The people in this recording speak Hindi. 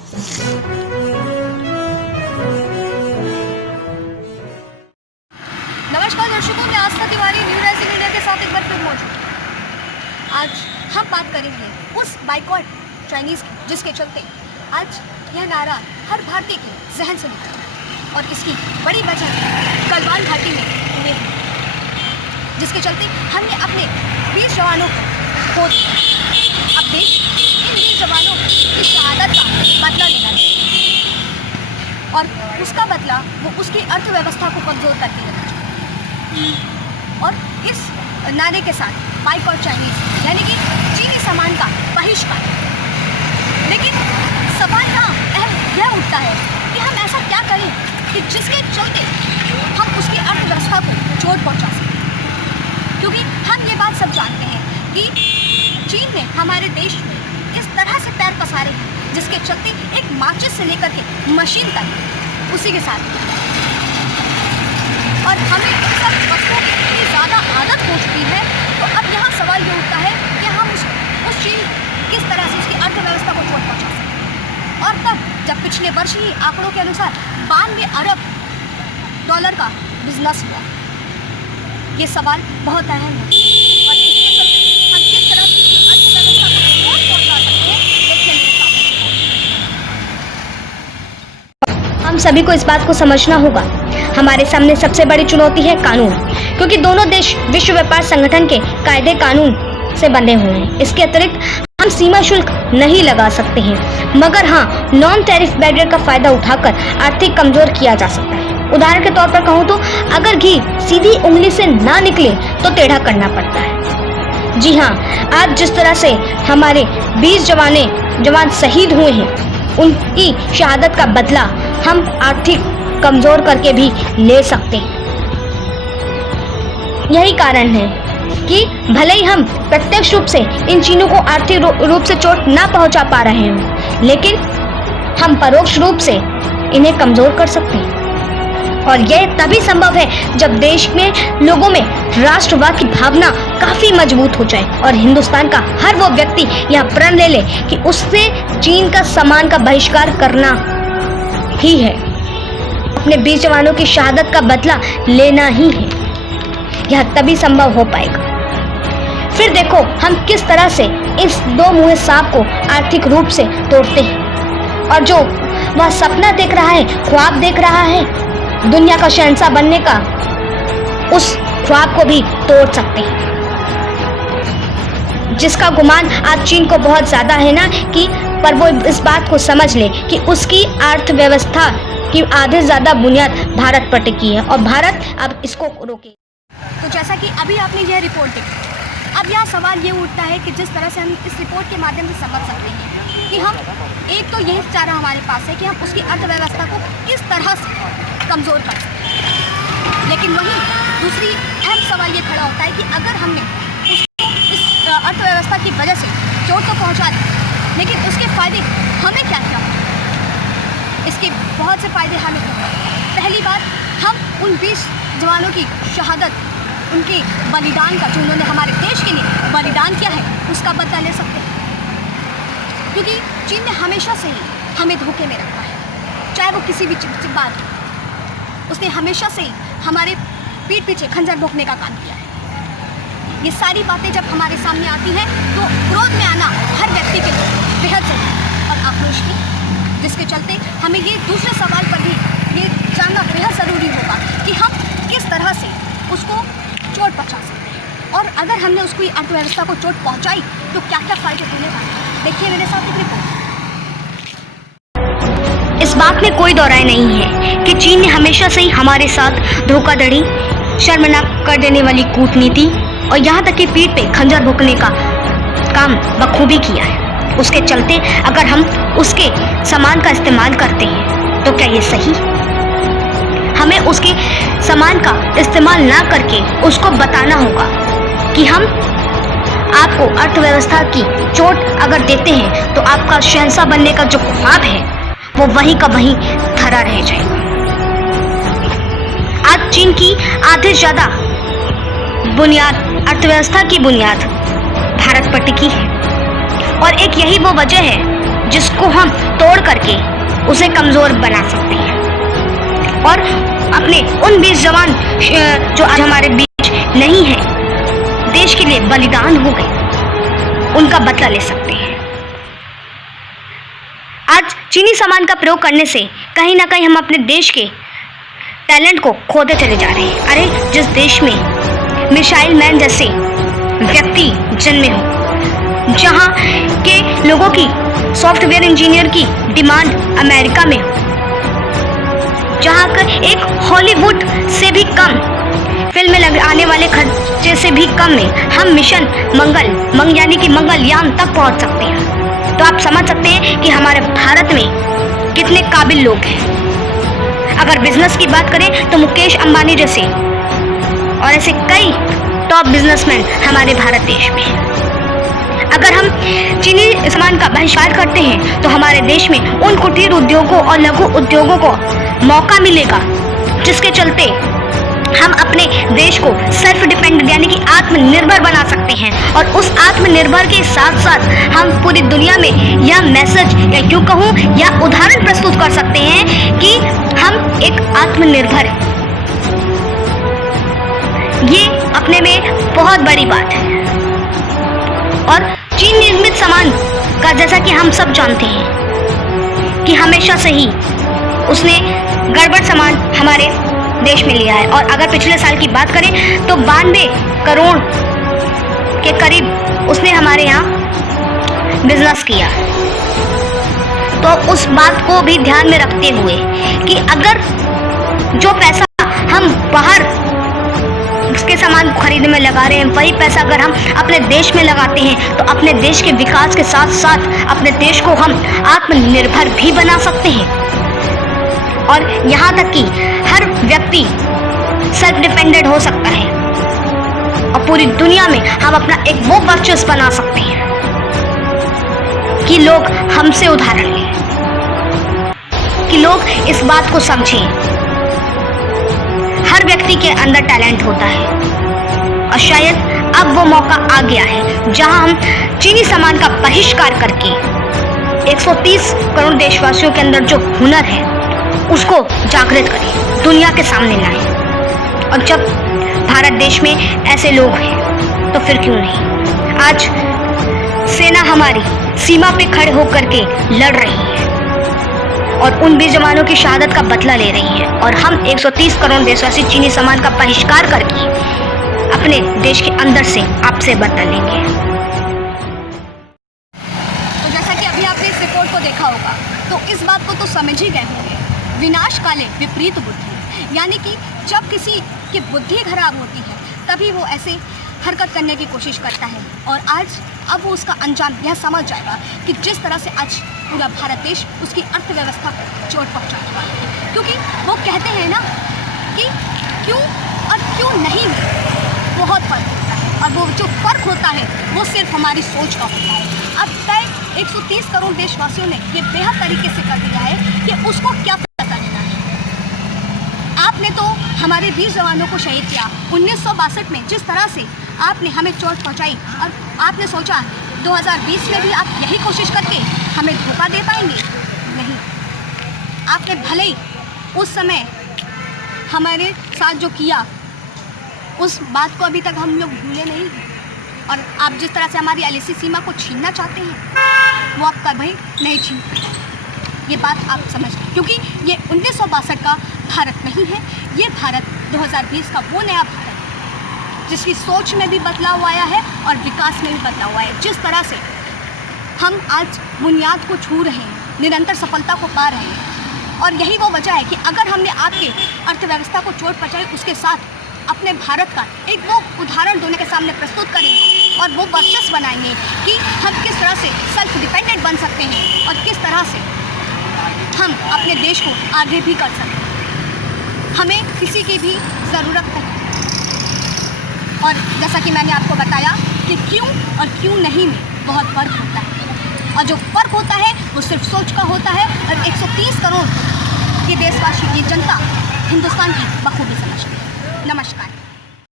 नमस्कार दर्शकों, मैं आस्था तिवारी न्यू राइजिंग इंडिया के साथ एक बार फिर मौजूद। आज हम बात करेंगे उस बाइकॉट चाइनीज़ की, जिसके चलते आज यह नारा हर भारतीय के जहन से निकला और इसकी बड़ी वजह गलवान घाटी में हुए हैं, जिसके चलते हमने अपने वीर जवानों को खो दिया। अब देश इन वीर जवानों की शहादत का बदला लेना है और उसका बदला वो उसकी अर्थव्यवस्था को कमज़ोर करके लेना चाहिए। और इस नारे के साथ बाइकॉट चाइनीज़ यानी कि चीनी सामान का बहिष्कार। लेकिन सवाल यहाँ अहम यह उठता है कि हम ऐसा क्या करें कि जिसके चलते हम उसकी अर्थव्यवस्था को चोट पहुँचा सकें, क्योंकि हम ये बात सब जानते हैं कि चीन ने हमारे देश में इस तरह से पैर पसारे हैं जिसके चलते एक माचिस से लेकर के मशीन तक उसी के साथ, और हमें सब वस्तुओं की इतनी ज़्यादा आदत हो चुकी है। तो अब यहाँ सवाल ये उठता है कि हम उस चीन को किस तरह से उसकी अर्थव्यवस्था को चोट पहुँचा सकें। और तब जब पिछले वर्ष ही आंकड़ों के अनुसार 92 अरब डॉलर का बिजनेस हुआ, ये सवाल बहुत अहम है और इसके चलते हम किस तरह से उसकी अर्थव्यवस्था को चोट पहुँचा सकते हैं, देखिए मेरे सामने। हम सभी को इस बात को समझना होगा, हमारे सामने सबसे बड़ी चुनौती है कानून, क्योंकि दोनों देश विश्व व्यापार संगठन के कायदे कानून से बंधे हुए हैं। इसके अतिरिक्त हम सीमा शुल्क नहीं लगा सकते हैं, मगर हाँ, नॉन टैरिफ बैरियर का फायदा उठाकर आर्थिक कमजोर किया जा सकता है। उदाहरण के तौर पर कहूँ तो अगर घी सीधी उंगली से ना निकले तो टेढ़ा करना पड़ता है। जी हाँ, आज जिस तरह से हमारे 20 जवान शहीद हुए हैं, उनकी शहादत का बदला हम आर्थिक कमजोर करके भी ले सकते हैं। यही कारण है कि भले ही हम प्रत्यक्ष रूप से इन चीनों को आर्थिक रूप से चोट ना पहुंचा पा रहे हों, लेकिन हम परोक्ष रूप से इन्हें कमजोर कर सकते हैं। और यह तभी संभव है जब देश में लोगों में राष्ट्रवाद की भावना काफी मजबूत हो जाए और हिंदुस्तान का हर वो व्यक्ति यह प्रण ले ले कि उससे चीन का सामान का बहिष्कार करना ही है, अपने 20 जवानों की शहादत का बदला लेना ही है। यह तभी संभव हो पाएगा। फिर देखो हम किस तरह से इस दो मुँहे सांप को आर्थिक रूप से तोड़ते हैं, और जो वह सपना देख रहा है, ख्वाब देख रहा है दुनिया का शहंशाह बनने का, उस ख्वाब को भी तोड़ सकते हैं। जिसका गुमान आज चीन को बहुत ज्यादा है ना कि पर वो इस बात को समझ ले कि उसकी अर्थव्यवस्था की आधे ज्यादा बुनियाद भारत पर टिकी है और भारत अब इसको रोके। तो जैसा कि अभी आपने यह रिपोर्ट देखी, अब यहाँ सवाल ये उठता है कि जिस तरह से हम इस रिपोर्ट के माध्यम से समझ सकते हैं कि हम एक तो यही चारा हमारे पास है कि हम उसकी अर्थव्यवस्था को किस तरह से कमज़ोर कर सकते हैं, लेकिन वहीं दूसरी अहम सवाल ये खड़ा होता है कि अगर हमने उसको इस अर्थव्यवस्था की वजह से चोट तो पहुँचा दी, लेकिन उसके फ़ायदे हमें क्या क्या होंगे? इसके बहुत से फ़ायदे हमें होंगे। पहली बात, हम उन 20 जवानों की शहादत, उनके बलिदान का, जो उन्होंने हमारे देश के लिए बलिदान किया है, उसका बदला ले सकते हैं। क्योंकि चीन ने हमेशा से ही हमें धोखे में रखा है, चाहे वो किसी भी बात हो। उसने हमेशा से ही हमारे पीठ पीछे खंजर भोंकने का काम किया है। ये सारी बातें जब हमारे सामने आती हैं तो क्रोध में आना हर व्यक्ति के लिए बेहद जरूरी और आक्रोश की, जिसके चलते हमें ये दूसरे सवाल पर भी ये जानना बेहद ज़रूरी होगा कि हम किस तरह से उसको चोट पहुँचा सकते हैं, और अगर हमने उसकी अर्थव्यवस्था को चोट पहुँचाई तो क्या क्या फ़ायदे होने वाले हैं। देखिए मेरे साथ एक रिपोर्ट। इस बात में कोई दो राय नहीं है कि चीन ने हमेशा से ही हमारे साथ धोखाधड़ी, शर्मनाक कर देने वाली कूटनीति और यहाँ तक कि पीठ पे खंजर भोंकने का काम बखूबी किया है। उसके चलते अगर हम उसके सामान का इस्तेमाल करते हैं तो क्या ये सही? हमें उसके सामान का इस्तेमाल ना करके उसको बताना होगा कि हम आपको अर्थव्यवस्था की चोट अगर देते हैं तो आपका शहंशाह बनने का जो ख्वाब है वो वहीं का वहीं धरा रह जाएगा। आज चीन की आधे ज्यादा बुनियाद, अर्थव्यवस्था की बुनियाद भारत पर टिकी है, और एक यही वो वजह है जिसको हम तोड़ करके उसे कमज़ोर बना सकते हैं और अपने उन 20 जवान जो आज हमारे बीच नहीं है, देश के लिए बलिदान हो गए, उनका बदला ले सकते हैं। आज चीनी सामान का प्रयोग करने से कहीं ना कहीं हम अपने देश के टैलेंट को खोते चले जा रहे हैं। अरे जिस देश में मिसाइल मैन जैसे व्यक्ति जन्मे हो, जहाँ के लोगों की सॉफ्टवेयर इंजीनियर की डिमांड अमेरिका में हो, जहाँ का एक हॉलीवुड से भी कम फिल्म में आने वाले खर्चे से भी कम में हम मिशन मंगल यानी कि मंगलयान तक पहुँच सकते हैं। तो आप समझ सकते हैं कि हमारे भारत में कितने काबिल लोग हैं। अगर बिजनेस की बात करें तो मुकेश अंबानी जैसे और ऐसे कई टॉप बिजनेसमैन हमारे भारत देश में हैं। अगर हम चीनी सामान का बहिष्कार करते हैं तो हमारे देश में उन कुटीर उद्योगों और लघु उद्योगों को मौका मिलेगा, जिसके चलते हम अपने देश को सेल्फ डिपेंडेंट यानी कि आत्मनिर्भर बना सकते हैं। और उस आत्मनिर्भर के साथ साथ हम पूरी दुनिया में यह मैसेज या यूँ कहूँ या उदाहरण प्रस्तुत कर सकते हैं कि हम एक आत्मनिर्भर हैं। ये अपने में बहुत बड़ी बात है। और चीन निर्मित सामान का जैसा कि हम सब जानते हैं कि हमेशा से ही उसने गड़बड़ सामान हमारे देश में लिया है। और अगर पिछले साल की बात करें तो 92 करोड़ के करीब उसने हमारे यहाँ बिजनेस किया। तो उस बात को भी ध्यान में रखते हुए कि अगर जो पैसा हम बाहर उसके सामान खरीदने में लगा रहे हैं, वही पैसा अगर हम अपने देश में लगाते हैं तो अपने देश के विकास के साथ साथ अपने देश को हम आत्मनिर्भर भी बना सकते हैं। और यहाँ तक कि हर व्यक्ति सेल्फ डिपेंडेंट हो सकता है और पूरी दुनिया में हम अपना एक वो वर्चस्व बना सकते हैं कि लोग हमसे उदाहरण लें, कि लोग इस बात को समझें। हर व्यक्ति के अंदर टैलेंट होता है और शायद अब वो मौका आ गया है जहां हम चीनी सामान का बहिष्कार करके 130 करोड़ देशवासियों के अंदर जो हुनर है उसको जागृत करें, दुनिया के सामने लाएं। और जब भारत देश में ऐसे लोग हैं तो फिर क्यों नहीं। आज सेना हमारी सीमा पे खड़े होकर के लड़ रही है और उन 20 जवानों की शहादत का बदला ले रही है। और हम 130 करोड़ देशवासी चीनी सामान का बहिष्कार करके अपने देश के अंदर से आपसे बदला लेंगे। तो जैसा कि अभी आपने इस रिपोर्ट को देखा होगा तो इस बात को तो समझ ही गए होंगे, विनाश काले विपरीत बुद्धि, यानी कि जब किसी की बुद्धि खराब होती है तभी वो ऐसे हरकत करने की कोशिश करता है। और आज अब वो उसका अंजाम यह समझ जाएगा कि जिस तरह से आज पूरा भारत देश उसकी अर्थव्यवस्था को चोट पहुँचा चुका है। क्योंकि वो कहते हैं ना कि क्यों और क्यों नहीं में बहुत फर्क होता है, और वो जो फ़र्क होता है वो सिर्फ हमारी सोच का होता है। अब तय 130 करोड़ देशवासियों ने ये बेहद तरीके से कर दिया है कि उसको क्या फैसला लेना है। आपने तो हमारे 20 जवानों को शहीद किया 1962 में, जिस तरह से आपने हमें चोट पहुंचाई, और आपने सोचा 2020 में भी आप यही कोशिश करके हमें धोखा दे पाएंगे? नहीं, आपने भले ही उस समय हमारे साथ जो किया उस बात को अभी तक हम लोग भूले नहीं हैं। और आप जिस तरह से हमारी LAC सीमा को छीनना चाहते हैं वो आप कभी नहीं छीन पाएंगे। ये बात आप समझ लें, क्योंकि ये 1962 का भारत नहीं है, ये भारत 2020 का वो नया भारत है जिसकी सोच में भी बदलाव आया है और विकास में भी बदलाव आया है। जिस तरह से हम आज बुनियाद को छू रहे हैं, निरंतर सफलता को पा रहे हैं, और यही वो वजह है कि अगर हमने आपके अर्थव्यवस्था को चोट पहुंचाई, उसके साथ अपने भारत का एक वो उदाहरण दुनिया के सामने प्रस्तुत करेंगे और वो वर्चस्व बनाएंगे कि हम किस तरह से सेल्फ डिपेंडेंट बन सकते हैं और किस तरह से हम अपने देश को आगे भी कर सकते हैं। हमें किसी की भी ज़रूरत नहीं। और जैसा कि मैंने आपको बताया कि क्यों और क्यों नहीं में बहुत फ़र्क होता है, और जो फ़र्क होता है वो सिर्फ सोच का होता है। और 130 करोड़ के देशवासी, ये जनता हिंदुस्तान की बखूबी समझती है। नमस्कार।